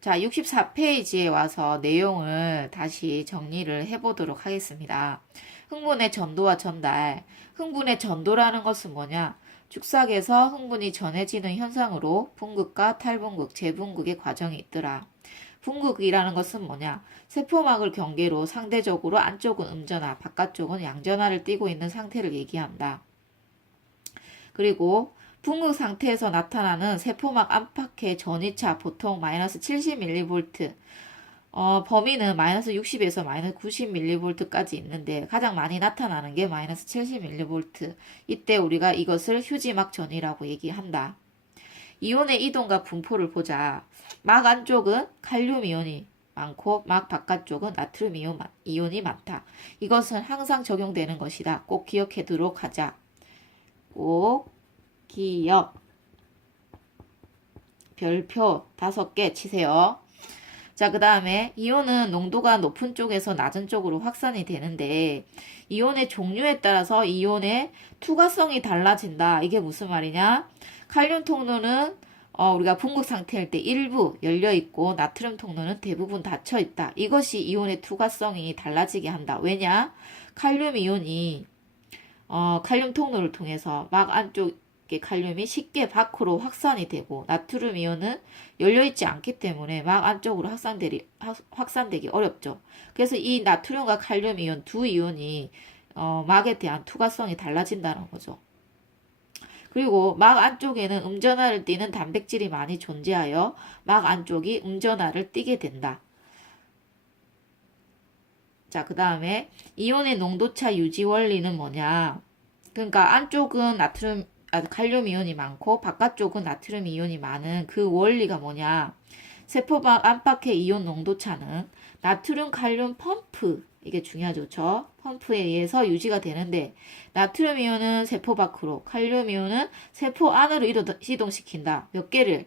자, 64페이지에 와서 내용을 다시 정리를 해보도록 하겠습니다. 흥분의 전도와 전달. 흥분의 전도라는 것은 뭐냐? 축삭에서 흥분이 전해지는 현상으로 분극과 탈분극, 재분극의 과정이 있더라. 분극이라는 것은 뭐냐? 세포막을 경계로 상대적으로 안쪽은 음전화, 바깥쪽은 양전화를 띠고 있는 상태를 얘기한다. 그리고 분극 상태에서 나타나는 세포막 안팎의 전이차 보통 마이너스 70mV, 범위는 마이너스 60에서 마이너스 90mV까지 있는데 가장 많이 나타나는 게 마이너스 70mV. 이때 우리가 이것을 휴지막 전이라고 얘기한다. 이온의 이동과 분포를 보자. 막 안쪽은 칼륨 이온이 많고 막 바깥쪽은 나트륨 이온이 많다. 이것은 항상 적용되는 것이다. 꼭 기억해두도록 하자. 꼭 기억. 별표 5개 치세요. 자, 그 다음에 이온은 농도가 높은 쪽에서 낮은 쪽으로 확산이 되는데 이온의 종류에 따라서 이온의 투과성이 달라진다. 이게 무슨 말이냐? 칼륨 통로는 우리가 분극 상태일 때 일부 열려 있고 나트륨 통로는 대부분 닫혀 있다. 이것이 이온의 투과성이 달라지게 한다. 왜냐? 칼륨 이온이 칼륨 통로를 통해서 막 안쪽의 칼륨이 쉽게 밖으로 확산이 되고 나트륨 이온은 열려있지 않기 때문에 막 안쪽으로 확산되기 어렵죠. 그래서 이 나트륨과 칼륨 이온 두 이온이 막에 대한 투과성이 달라진다는 거죠. 그리고 막 안쪽에는 음전하를 띠는 단백질이 많이 존재하여 막 안쪽이 음전하를 띠게 된다. 자, 그 다음에 이온의 농도차 유지 원리는 뭐냐? 그러니까 안쪽은 칼륨 이온이 많고 바깥쪽은 나트륨 이온이 많은 그 원리가 뭐냐? 세포막 안팎의 이온 농도차는 나트륨 칼륨 펌프, 이게 중요하죠, 그렇죠? 펌프에 의해서 유지가 되는데 나트륨 이온은 세포 밖으로, 칼륨 이온은 세포 안으로 이동시킨다. 몇 개를?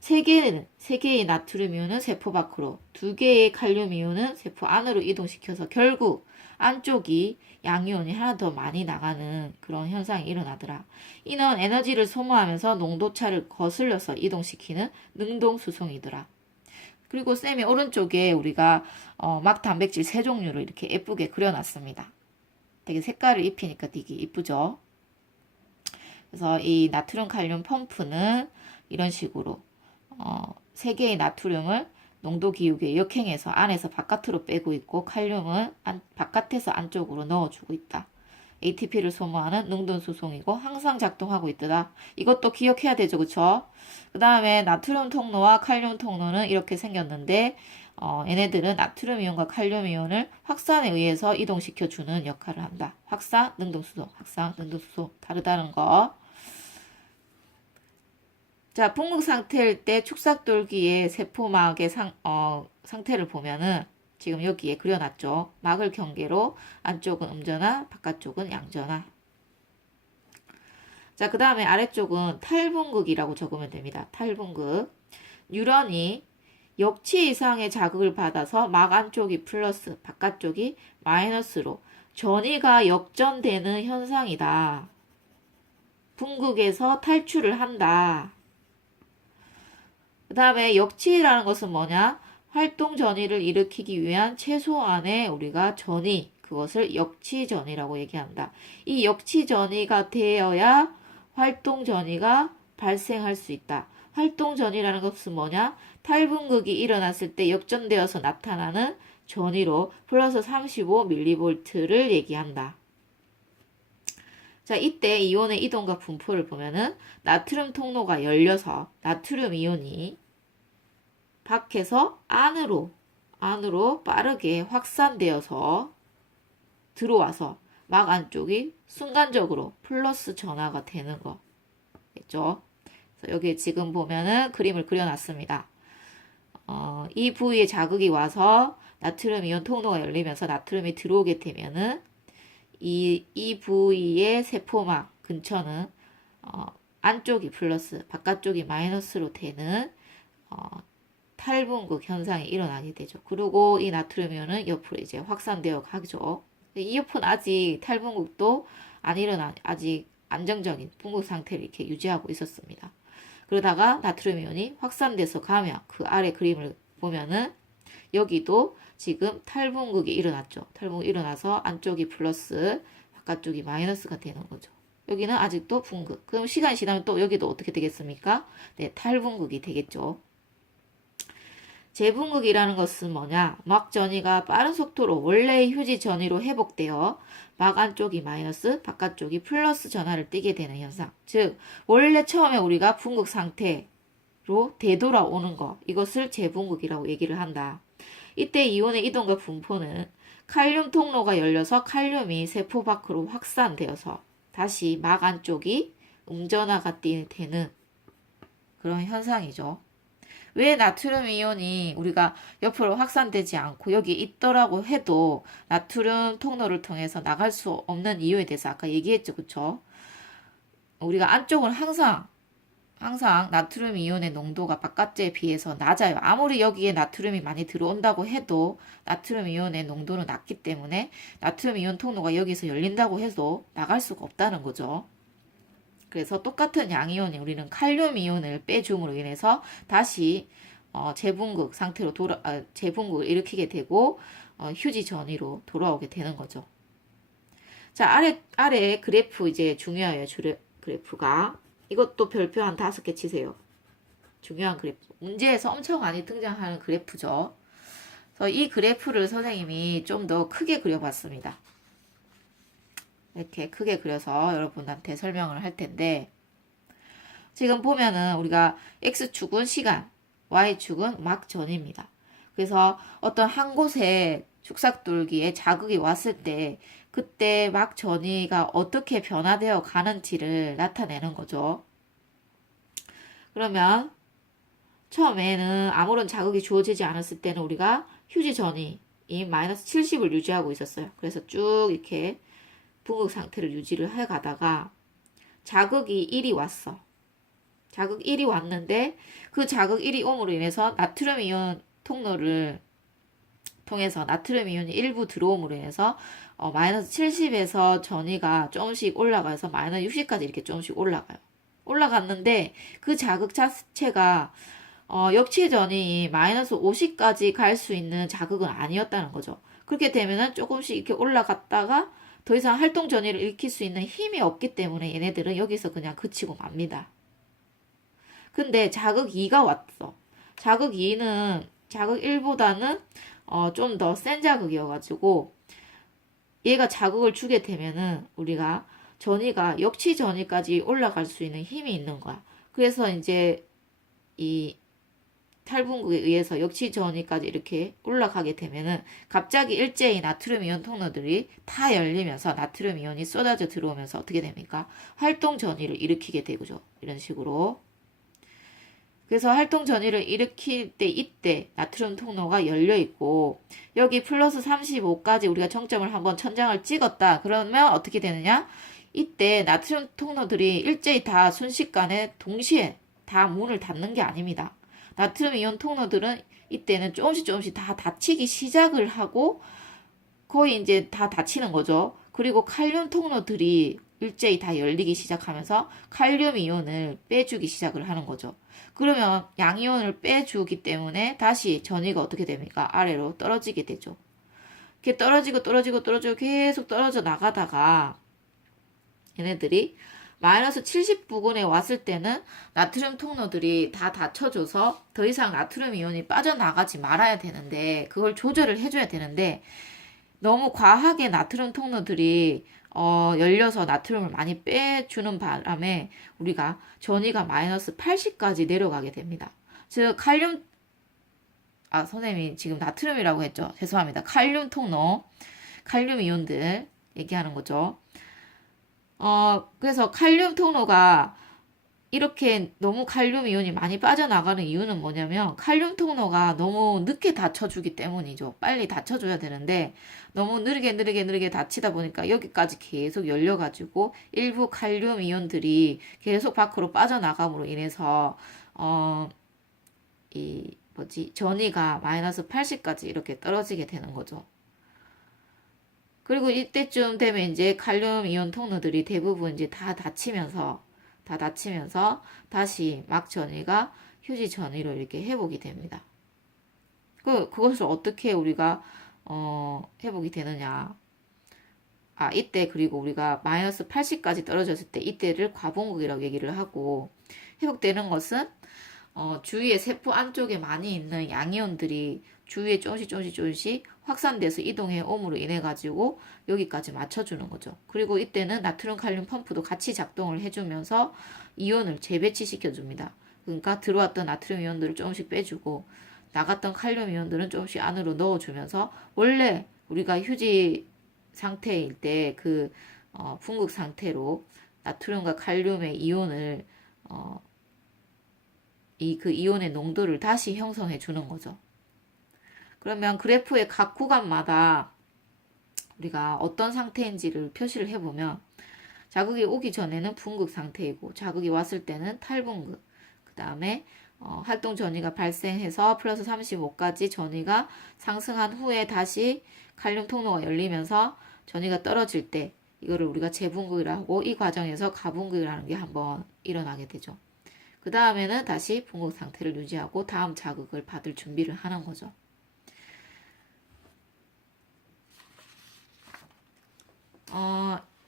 3개의 나트륨 이온은 세포 밖으로, 2개의 칼륨 이온은 세포 안으로 이동시켜서 결국 안쪽이 양이온이 하나 더 많이 나가는 그런 현상이 일어나더라. 이는 에너지를 소모하면서 농도차를 거슬려서 이동시키는 능동수송이더라. 그리고 쌤이 오른쪽에 우리가 막 단백질 3종류를 이렇게 예쁘게 그려놨습니다. 되게 색깔을 입히니까 되게 이쁘죠? 그래서 이 나트륨 칼륨 펌프는 이런 식으로 3개의 나트륨을 농도 기울기에 역행해서 안에서 바깥으로 빼고 있고 칼륨은 바깥에서 안쪽으로 넣어주고 있다. ATP를 소모하는 능동수송이고 항상 작동하고 있더라. 이것도 기억해야 되죠, 그쵸? 그 다음에 나트륨 통로와 칼륨 통로는 이렇게 생겼는데 얘네들은 나트륨 이온과 칼륨 이온을 확산에 의해서 이동시켜주는 역할을 한다. 확산, 능동수송, 확산, 능동수송 다르다는 거. 자, 분극 상태일 때 축삭돌기의 세포막의 상태를 보면은 지금 여기에 그려놨죠. 막을 경계로 안쪽은 음전화, 바깥쪽은 양전화. 자, 그 다음에 아래쪽은 탈분극이라고 적으면 됩니다. 탈분극. 뉴런이 역치 이상의 자극을 받아서 막 안쪽이 플러스, 바깥쪽이 마이너스로 전이가 역전되는 현상이다. 분극에서 탈출을 한다. 그 다음에 역치라는 것은 뭐냐? 활동 전이를 일으키기 위한 최소한의 우리가 전이, 그것을 역치 전이라고 얘기한다. 이 역치 전이가 되어야 활동 전이가 발생할 수 있다. 활동 전이라는 것은 뭐냐? 탈분극이 일어났을 때 역전되어서 나타나는 전이로 플러스 35mV를 얘기한다. 자, 이때 이온의 이동과 분포를 보면은 나트륨 통로가 열려서 나트륨 이온이 밖에서 안으로 빠르게 확산되어서 들어와서 막 안쪽이 순간적으로 플러스 전화가 되는 거겠죠. 그래서 여기 지금 보면은 그림을 그려놨습니다. 이 부위에 자극이 와서 나트륨 이온 통로가 열리면서 나트륨이 들어오게 되면은 이 부위의 세포막 근처는 안쪽이 플러스, 바깥쪽이 마이너스로 되는 탈분극 현상이 일어나게 되죠. 그리고 이 나트륨 이온은 옆으로 이제 확산되어 가죠. 이 옆은 아직 탈분극도 안 아직 안정적인 분극 상태를 이렇게 유지하고 있었습니다. 그러다가 나트륨 이온이 확산돼서 가면 그 아래 그림을 보면은 여기도 지금 탈분극이 일어났죠. 탈분극이 일어나서 안쪽이 플러스, 바깥쪽이 마이너스가 되는 거죠. 여기는 아직도 분극. 그럼 시간이 지나면 또 여기도 어떻게 되겠습니까? 네, 탈분극이 되겠죠. 재분극이라는 것은 뭐냐? 막 전이가 빠른 속도로 원래의 휴지 전이로 회복되어 막 안쪽이 마이너스, 바깥쪽이 플러스 전하를 띠게 되는 현상. 즉, 원래 처음에 우리가 분극 상태로 되돌아오는 거. 이것을 재분극이라고 얘기를 한다. 이때 이온의 이동과 분포는 칼륨 통로가 열려서 칼륨이 세포 밖으로 확산되어서 다시 막 안쪽이 음전화가 되는 그런 현상이죠. 왜 나트륨 이온이 우리가 옆으로 확산되지 않고 여기 있더라고 해도 나트륨 통로를 통해서 나갈 수 없는 이유에 대해서 아까 얘기했죠. 그쵸? 우리가 안쪽은 항상 나트륨 이온의 농도가 바깥에 비해서 낮아요. 아무리 여기에 나트륨이 많이 들어온다고 해도 나트륨 이온의 농도는 낮기 때문에 나트륨 이온 통로가 여기서 열린다고 해도 나갈 수가 없다는 거죠. 그래서 똑같은 양이온이 우리는 칼륨 이온을 빼줌으로 인해서 다시 재분극 상태로 재분극을 일으키게 되고 휴지 전이로 돌아오게 되는 거죠. 자, 아래 그래프 이제 중요해요. 그래프가. 이것도 별표 한 5개 치세요. 중요한 그래프. 문제에서 엄청 많이 등장하는 그래프죠. 그래서 이 그래프를 선생님이 좀 더 크게 그려봤습니다. 이렇게 크게 그려서 여러분한테 설명을 할 텐데, 지금 보면은 우리가 X축은 시간, Y축은 막 전입니다. 그래서 어떤 한 곳에 축삭돌기에 자극이 왔을 때 그때 막 전이가 어떻게 변화되어 가는지를 나타내는 거죠. 그러면 처음에는 아무런 자극이 주어지지 않았을 때는 우리가 휴지 전이 마이너스 70을 유지하고 있었어요. 그래서 쭉 이렇게 분극 상태를 유지를 해 가다가 자극이 1이 왔어. 자극 1이 왔는데 그 자극 1이 옴으로 인해서 나트륨 이온 통로를 통해서 나트륨 이온이 일부 들어옴으로 인해서 마이너스 70에서 전이가 조금씩 올라가서 마이너스 60까지 이렇게 조금씩 올라가요. 올라갔는데 그 자극 자체가 역치전이 마이너스 50까지 갈 수 있는 자극은 아니었다는 거죠. 그렇게 되면은 조금씩 이렇게 올라갔다가 더 이상 활동 전이를 일으킬 수 있는 힘이 없기 때문에 얘네들은 여기서 그냥 그치고 맙니다. 근데 자극 2가 왔어. 자극 2는 자극 1보다는 좀 더 센 자극이어가지고 얘가 자극을 주게 되면은 우리가 전이가 역치 전이까지 올라갈 수 있는 힘이 있는 거야. 그래서 이제 이 탈분극에 의해서 역치 전이까지 이렇게 올라가게 되면은 갑자기 일제히 나트륨 이온 통로들이 다 열리면서 나트륨 이온이 쏟아져 들어오면서 어떻게 됩니까? 활동 전이를 일으키게 되죠. 이런 식으로. 그래서 활동 전이를 일으킬 때 이때 나트륨 통로가 열려 있고 여기 플러스 35까지 우리가 정점을 한번 천장을 찍었다. 그러면 어떻게 되느냐? 이때 나트륨 통로들이 일제히 다 순식간에 동시에 다 문을 닫는 게 아닙니다. 나트륨 이온 통로들은 이때는 조금씩 다 닫히기 시작을 하고 거의 이제 다 닫히는 거죠. 그리고 칼륨 통로들이 일제히 다 열리기 시작하면서 칼륨 이온을 빼주기 시작을 하는 거죠. 그러면 양이온을 빼주기 때문에 다시 전이가 어떻게 됩니까? 아래로 떨어지게 되죠. 이렇게 떨어지고 계속 떨어져 나가다가 얘네들이 마이너스 70 부근에 왔을 때는 나트륨 통로들이 다 닫혀져서 더 이상 나트륨 이온이 빠져나가지 말아야 되는데 그걸 조절을 해줘야 되는데 너무 과하게 나트륨 통로들이 열려서 나트륨을 많이 빼주는 바람에 우리가 전이가 마이너스 80까지 내려가게 됩니다. 즉 선생님이 지금 나트륨이라고 했죠. 죄송합니다. 칼륨 통로, 칼륨 이온들 얘기하는 거죠. 그래서 칼륨 통로가 이렇게 너무 칼륨 이온이 많이 빠져나가는 이유는 뭐냐면 칼륨 통로가 너무 늦게 닫혀주기 때문이죠. 빨리 닫혀줘야 되는데 너무 느리게 닫히다 보니까 여기까지 계속 열려가지고 일부 칼륨 이온들이 계속 밖으로 빠져나감으로 인해서 전이가 마이너스 80까지 이렇게 떨어지게 되는 거죠. 그리고 이때쯤 되면 이제 칼륨 이온 통로들이 대부분 이제 다 닫히면서 다시 막 전이가 휴지 전이로 이렇게 회복이 됩니다. 그것을 어떻게 우리가 회복이 되느냐. 이때 그리고 우리가 마이너스 80까지 떨어졌을 때 이때를 과봉극이라고 얘기를 하고, 회복되는 것은 주위의 세포 안쪽에 많이 있는 양이온들이 주위에 조금씩 확산돼서 이동해 옴으로 인해 가지고 여기까지 맞춰주는 거죠. 그리고 이때는 나트륨 칼륨 펌프도 같이 작동을 해주면서 이온을 재배치시켜 줍니다. 그러니까 들어왔던 나트륨 이온들을 조금씩 빼주고 나갔던 칼륨 이온들은 조금씩 안으로 넣어주면서, 원래 우리가 휴지 상태일 때 그 분극 상태로 나트륨과 칼륨의 이온을 그 이온의 농도를 다시 형성해 주는 거죠. 그러면 그래프의 각 구간마다 우리가 어떤 상태인지를 표시를 해보면, 자극이 오기 전에는 분극 상태이고 자극이 왔을 때는 탈분극, 그 다음에 활동 전위가 발생해서 플러스 35까지 전위가 상승한 후에 다시 칼륨 통로가 열리면서 전위가 떨어질 때 이거를 우리가 재분극이라고 하고, 이 과정에서 가분극이라는 게 한번 일어나게 되죠. 그 다음에는 다시 분극 상태를 유지하고 다음 자극을 받을 준비를 하는 거죠.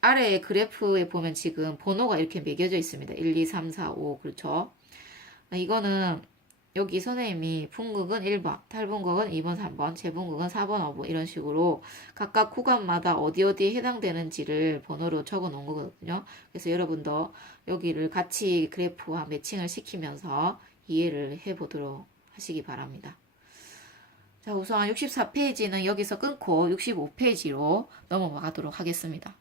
아래의 그래프에 보면 지금 번호가 이렇게 매겨져 있습니다. 1, 2, 3, 4, 5. 그렇죠? 이거는 여기 선생님이 분극은 1번, 탈분극은 2번, 3번, 재분극은 4번, 5번 이런 식으로 각각 구간마다 어디에 해당되는지를 번호로 적어 놓은 거거든요. 그래서 여러분도 여기를 같이 그래프와 매칭을 시키면서 이해를 해보도록 하시기 바랍니다. 자, 우선 64페이지는 여기서 끊고 65페이지로 넘어가도록 하겠습니다.